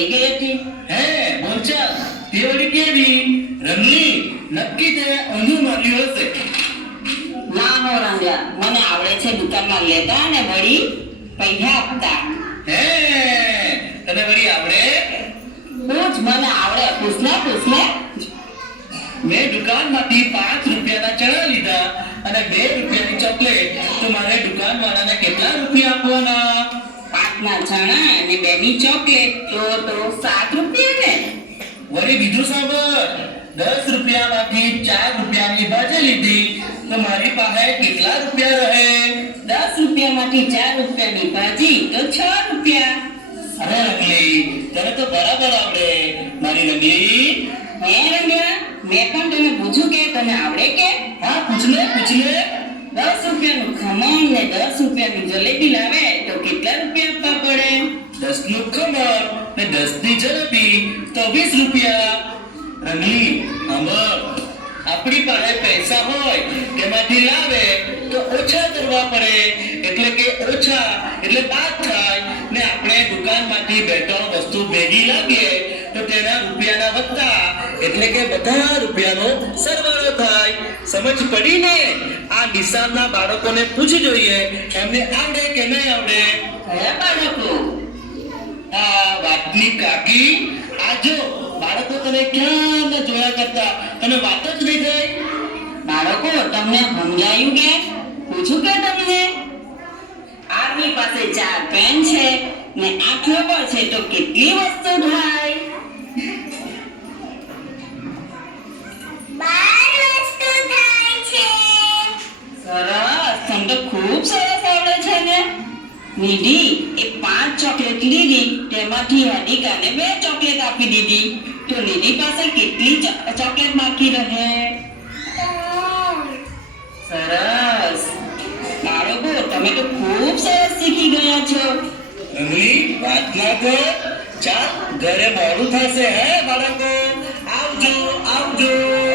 થઈ ગઈ હતી. હે બોલચાલ તે વળી કેવી? રમલી નક્કી તેને ઊંધું માર્યું હશે. ના હો રાંધ્યા. મને આવડે છે દુકાનમાં લેતા અને વળી પૈસા આપતા. હે તને વળી આવડે? હું મને આવડે. પૂછને પૂછને. મેં દુકાનમાંથી પાંચ રૂપિયાના ચણા લીધા અને બે રૂપિયાની ચોકલેટ. તો મારે દુકાનવાળાને કેટલા રૂપિયા આપવાના? પાંચના ચણા અને બેની ચોકલેટ. તો તો સાત રૂપિયા ને? વળી બીજું સાંભળ. દસ રૂપિયામાંથી ચાર રૂપિયાની ભાજી લીધી. તો મારી પાસે કેટલા રૂપિયા રહે? દસ રૂપિયામાંથી ચાર રૂપિયાની ભાજી તો છ રૂપિયા. અરે રંગલી તને તો બરાબર આવડે. મારી રંગલી. હે રંગલા મેં પણ તને પૂછ્યું કે તને આવડે કે? હા પૂછને પૂછને. દસ રૂપિયાનું ખમણ ને દસ રૂપિયાની જલેબી લાવે. કેટલા રૂપિયા આપવા પડે? દસનું ખમણ ને દસની જલેબી તો વીસ રૂપિયા. રંગલી અમર આપણી પાસે પૈસા હોય તેમાંથી લાવે તો ઓછા કરવા પડે. એટલે કે ઓછા, એટલે બાદ થાય ને આપણે દુકાનમાંથી બે ત્રણ વસ્તુ ભેગી લાવીએ તો તેના રૂપિયાના વધતા એટલે કે બધા રૂપિયાનો સરવાળો થાય. સમજ પડીને આ નિશાનના બાળકોને પૂછી જોઈએ. એમને આવડે કે નહીં આવડે? હે બાળકો, આ વાતની કાકી આ જો બાળકો તને ક્યાં ન જોયા કરતા? તને વાત જ નહીં થઈ? બાળકો, તમને સમજાયું કે? પૂછું કે તમને? આની પાસે ચાર પેન છે ને આઠ પણ છે તો કેટલી વસ્તુ થાય? નિધિ એ પાંચ ચોકલેટ લીધી, તેમાંથી હાનિકાને બે ચોકલેટ આપી દીધી. તો નિધિ પાસે કેટલી ચો- ચોકલેટ બાકી રહે? સરસ. બાળકો, તમે તો ખૂબ સરસ શીખી ગયા છો. રંગલી, વાત ના કરો. ચાલ, ઘરે મોડું થશે, હે બાળકો? આવજો આવજો.